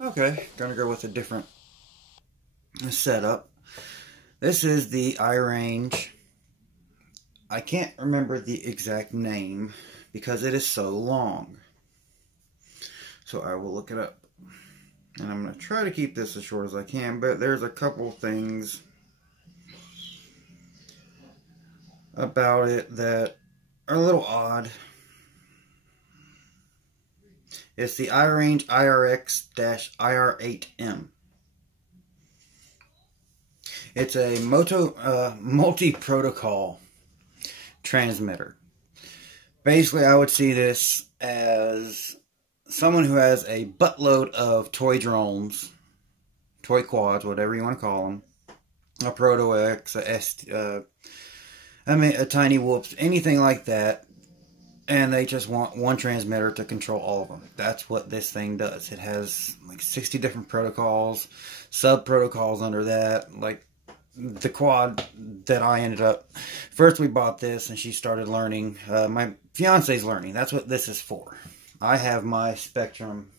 Okay, gonna go with a different setup. This is the iRange. I can't remember the exact name because it is so long. So I will look it up. And I'm going to try to keep this as short as I can, but there's a couple things about it that are a little odd. It's the IRange IRX-IR8M. It's a multi-protocol transmitter. Basically, I would see this as someone who has a buttload of toy drones, toy quads, whatever you want to call them, a Proto X, a Tiny Whoops, anything like that, and they just want one transmitter to control all of them. That's what this thing does. It has like 60 different protocols, sub-protocols under that. Like the quad that I ended up, first we bought this and she started learning. My fiance's learning. That's what this is for. I have my Spectrum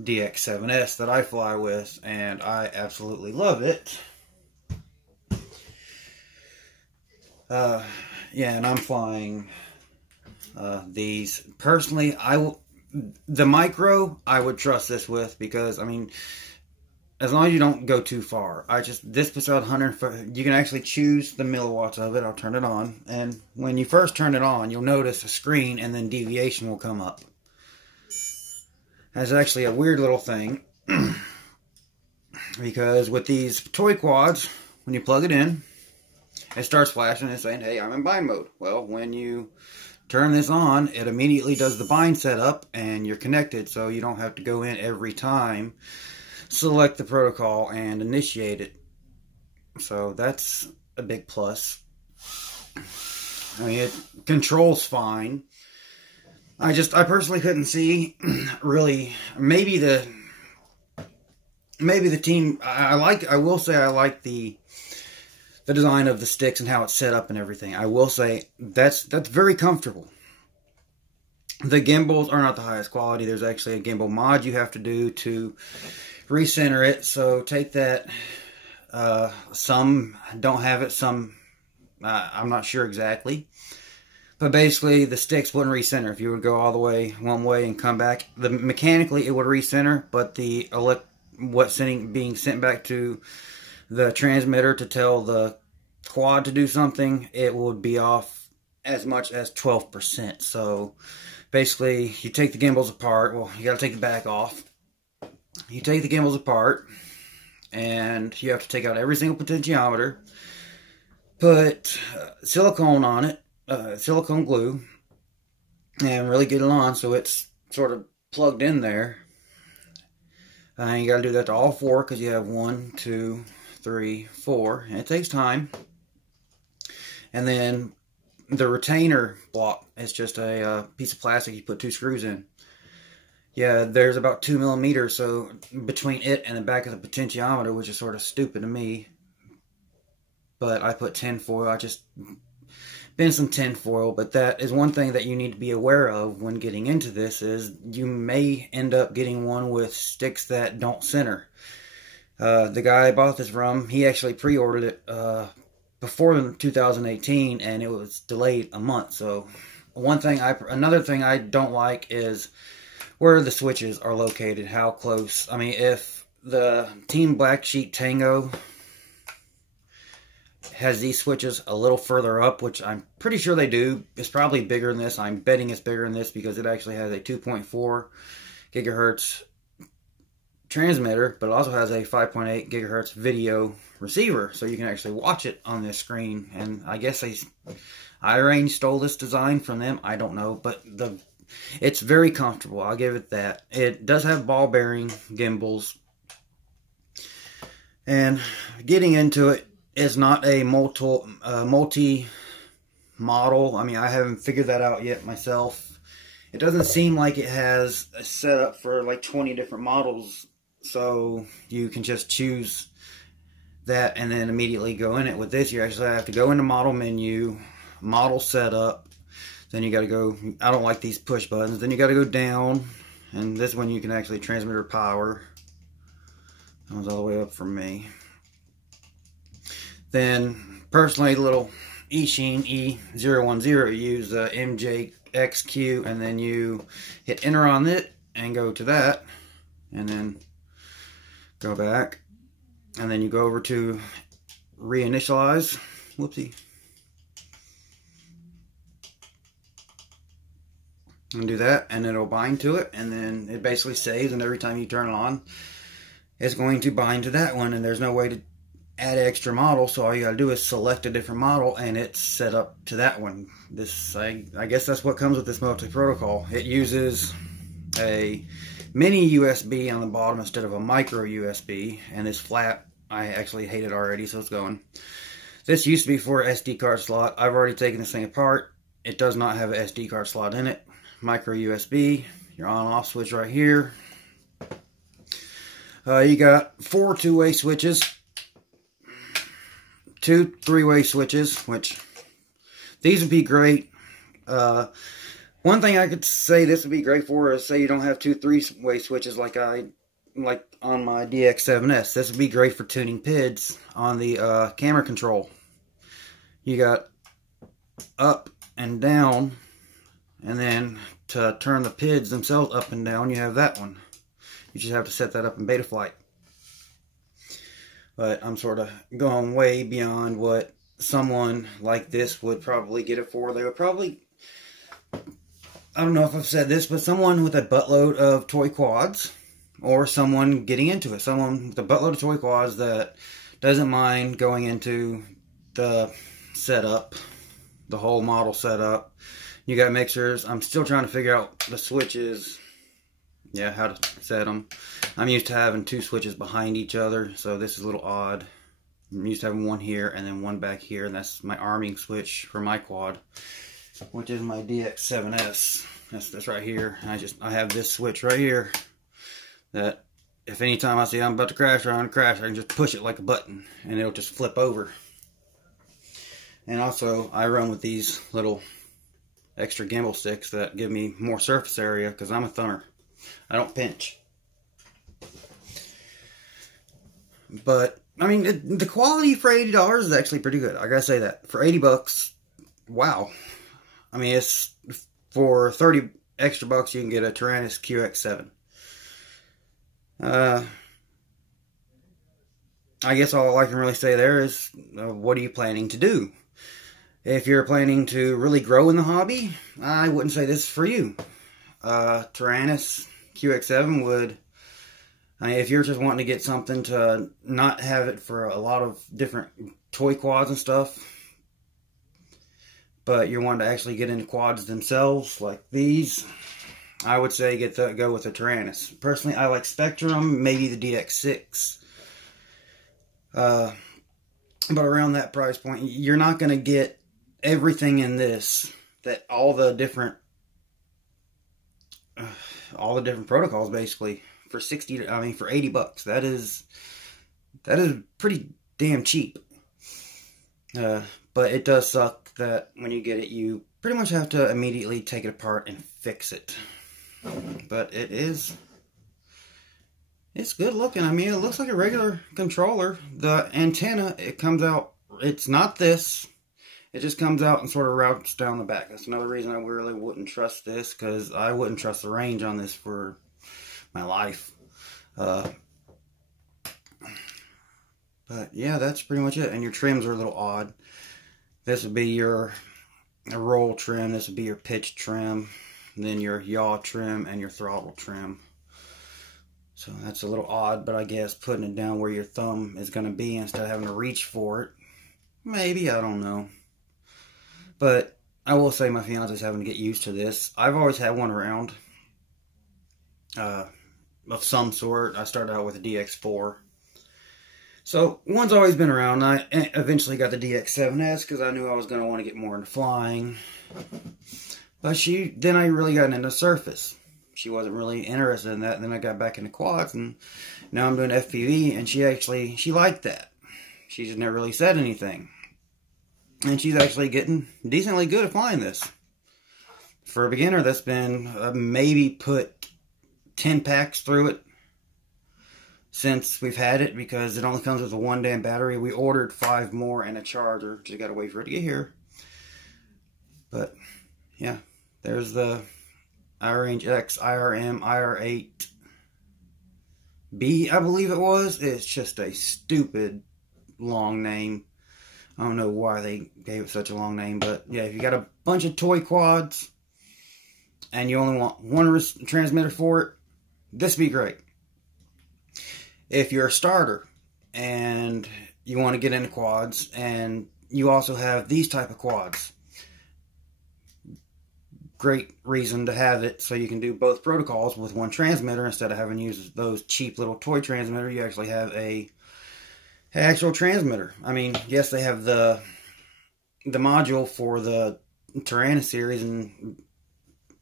DX7S that I fly with, and I absolutely love it. Yeah, and I'm flying these. Personally, the micro, I would trust this with because, I mean, as long as you don't go too far. This puts out 100, you can actually choose the milliwatts of it. I'll turn it on. And when you first turn it on, you'll notice a screen and then deviation will come up. That's actually a weird little thing. Because with these toy quads, when you plug it in, it starts flashing and saying, hey, I'm in bind mode. Well, when you turn this on, it immediately does the bind setup and you're connected, so you don't have to go in every time, select the protocol, and initiate it. So that's a big plus. I mean, it controls fine. I personally couldn't see really, maybe the team, I will say I like the design of the sticks and how it's set up and everything. I will say that's very comfortable. The gimbals are not the highest quality. There's actually a gimbal mod you have to do to recenter it. So take that. Some don't have it. Some I'm not sure exactly. But basically, the sticks wouldn't recenter. If you would go all the way one way and come back, mechanically it would recenter, but being sent back to the transmitter to tell the quad to do something, it would be off as much as 12%. So basically, you take the gimbals apart. Well, you got to take the back off. You take the gimbals apart, and you have to take out every single potentiometer, put silicone on it, silicone glue, and really get it on so it's sort of plugged in there. And you got to do that to all four because you have 1, 2, 3, 4, and it takes time. And then the retainer block is just a piece of plastic you put 2 screws in. Yeah, there's about 2 millimeters, so between it and the back of the potentiometer, which is sort of stupid to me. But I put tin foil. I just bent some tin foil. But that is one thing that you need to be aware of when getting into this, is you may end up getting one with sticks that don't center. The guy I bought this from, he actually pre-ordered it before 2018, and it was delayed a month. So another thing I don't like is where the switches are located, how close. I mean, if the Team Black Sheep Tango has these switches a little further up, which I'm pretty sure they do, it's probably bigger than this. I'm betting it's bigger than this because it actually has a 2.4 gigahertz transmitter, but it also has a 5.8 gigahertz video receiver, so you can actually watch it on this screen. And I guess iRange stole this design from them. I don't know, but it's very comfortable. I'll give it that. It does have ball bearing gimbals, and getting into it is not a multi model. I mean, I haven't figured that out yet myself. It doesn't seem like it has a setup for like 20 different models, so you can just choose that and then immediately go in it. With this, you actually have to go into model menu, model setup, then you got to go, I don't like these push buttons, then you got to go down, And this one you can actually transmitter power. That was all the way up for me. Then, personally, the little Eachine E010, you use MJXQ, and then you hit enter on it, and go to that, and then go back, and then you go over to reinitialize. Whoopsie. And do that, and it'll bind to it, and then it basically saves, and every time you turn it on, it's going to bind to that one, and there's no way to add extra model, so all you gotta do is select a different model, and it's set up to that one. This, I guess that's what comes with this multi-protocol. It uses a mini USB on the bottom instead of a micro USB, and this flap, I actually hate it already, so it's going. This used to be for an SD card slot. I've already taken this thing apart. It does not have an SD card slot in it. Micro USB, your on-off switch right here. You got 4 two-way switches, 2 three-way switches, which these would be great. One thing I could say this would be great for is, say you don't have 2 three-way switches like on my DX7S. This would be great for tuning PIDs on the camera control. You got up and down, and then to turn the PIDs themselves up and down, you have that one. You just have to set that up in Betaflight. But I'm sort of going way beyond what someone like this would probably get it for. They would probably, I don't know if I've said this, but someone with a buttload of toy quads, or someone getting into it. Someone with a buttload of toy quads that doesn't mind going into the setup, the whole model setup. You got mixers. I'm still trying to figure out the switches. Yeah, how to set them. I'm used to having 2 switches behind each other, so this is a little odd. I'm used to having one here and then one back here, and that's my arming switch for my quad, which is my DX7S. That's right here. I have this switch right here that if anytime I see I'm about to crash or I'm gonna crash, I can just push it like a button and it'll just flip over. And also I run with these little extra gimbal sticks that give me more surface area because I'm a thumber. I don't pinch. But I mean, the quality for $80 is actually pretty good. I gotta say that. For 80 bucks, wow. I mean, it's for 30 extra bucks you can get a Taranis QX7. I guess all I can really say there is, what are you planning to do? If you're planning to really grow in the hobby, I wouldn't say this is for you. Taranis QX7 would, I mean, if you're just wanting to get something to not have it for a lot of different toy quads and stuff, but you're wanting to actually get into quads themselves, like these, I would say go with the Taranis. Personally, I like Spectrum, maybe the DX6. But around that price point, you're not going to get everything in this, that all the different protocols basically for for 80 bucks. That is pretty damn cheap. But it does suck that when you get it, you pretty much have to immediately take it apart and fix it. But it's good looking. I mean, it looks like a regular controller. The antenna, it comes out, it's not this. It just comes out and sort of routes down the back. That's another reason I really wouldn't trust this, because I wouldn't trust the range on this for my life. But yeah, that's pretty much it. And your trims are a little odd. This would be your roll trim. This would be your pitch trim. And then your yaw trim and your throttle trim. So that's a little odd, but I guess putting it down where your thumb is going to be instead of having to reach for it. Maybe, I don't know. But I will say my fiance's having to get used to this. I've always had one around. Of some sort. I started out with a DX4. So, one's always been around. I eventually got the DX7S because I knew I was going to want to get more into flying. But then I really got into surface. She wasn't really interested in that. And then I got back into quads, and now I'm doing FPV, and she liked that. She just never really said anything. And she's actually getting decently good at flying this. For a beginner, that's been maybe put 10 packs through it since we've had it, because it only comes with a 1 damn battery. We ordered 5 more and a charger. Just gotta wait for it to get here. But yeah, there's the IrangeX IRM-IR8B, I believe it was. It's just a stupid long name. I don't know why they gave it such a long name, but yeah, if you got a bunch of toy quads and you only want one transmitter for it, this would be great. If you're a starter and you want to get into quads and you also have these type of quads, great reason to have it, so you can do both protocols with one transmitter instead of having to use those cheap little toy transmitter. You actually have a actual transmitter. I mean, yes, they have the module for the Tyrannis series, and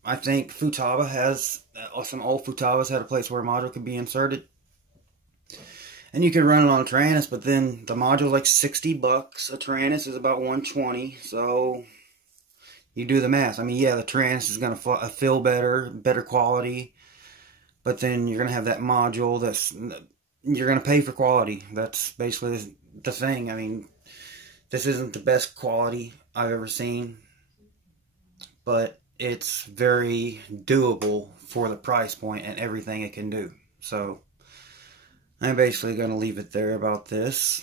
I think Futaba has, some old Futabas had a place where a module could be inserted. And you can run it on a Tyrannis, but then the module is like $60. A Tyrannis is about $120, so you do the math. I mean, yeah, the Tyrannis is going to feel better quality, but then you're going to have that module that's, you're going to pay for quality. That's basically the thing. I mean, this isn't the best quality I've ever seen, but it's very doable for the price point and everything it can do. So I'm basically going to leave it there about this.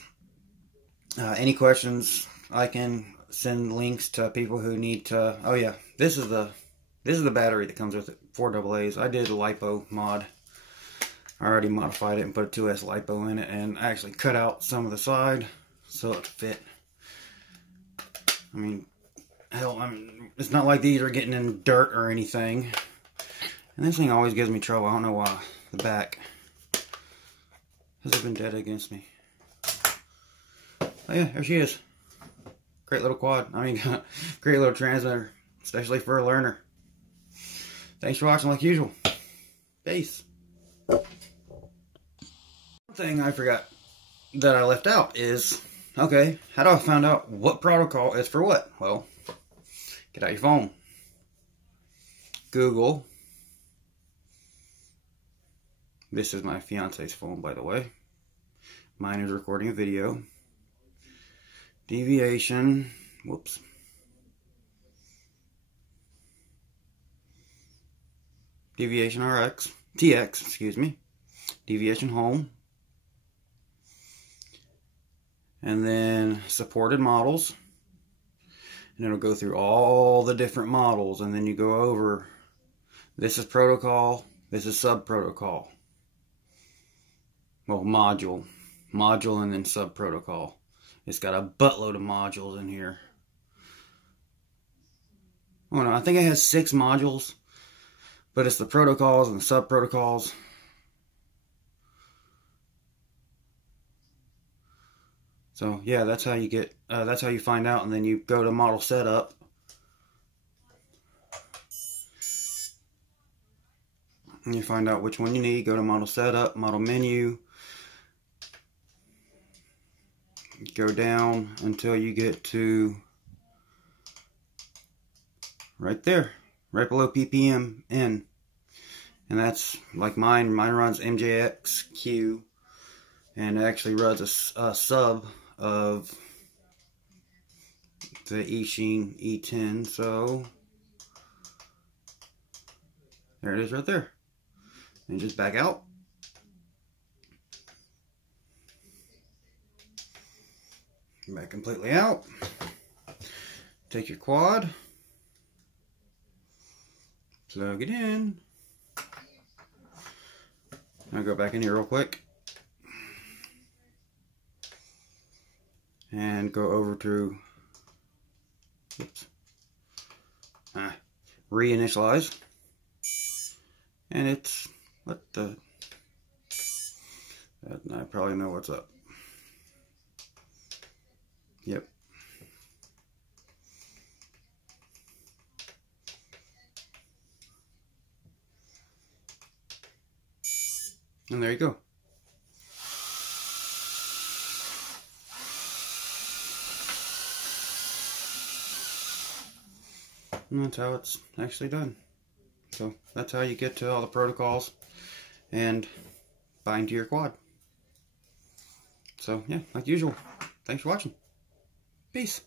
Any questions, I can send links to people who need to. Oh yeah, this is the battery that comes with it, 4 AA's. I did a lipo mod. I already modified it and put a 2S lipo in it, and I actually cut out some of the side so it fit. I mean, hell, it's not like these are getting in dirt or anything. And this thing always gives me trouble. I don't know why. The back has been dead against me. Oh yeah, there she is. Great little quad. I mean, great little transmitter, especially for a learner. Thanks for watching like usual. Peace. One thing I forgot that I left out is, okay, how do I find out what protocol is for what? Well, get out your phone. Google. This is my fiance's phone, by the way. Mine is recording a video. Deviation. Whoops. Deviation TX, excuse me. Deviation home. And then supported models. And it'll go through all the different models, and then you go over, this is protocol, this is sub-protocol. Well, module and then sub-protocol. It's got a buttload of modules in here. Oh no, I think it has 6 modules, but it's the protocols and the sub-protocols. So yeah, that's how you get, that's how you find out, and then you go to model setup. And you find out which one you need. Go to model setup, model menu. Go down until you get to right there, right below ppm in. And that's like mine. Mine runs MJXQ, and it actually runs a sub of the Eachine E10. So there it is right there. And just back out. Back completely out. Take your quad. Plug it in. I'll go back in here real quick. And go over to reinitialize. And it's, what the, I probably know what's up. Yep. And there you go. And that's how it's actually done. So that's how you get to all the protocols. and bind to your quad. So yeah, like usual, thanks for watching. Peace.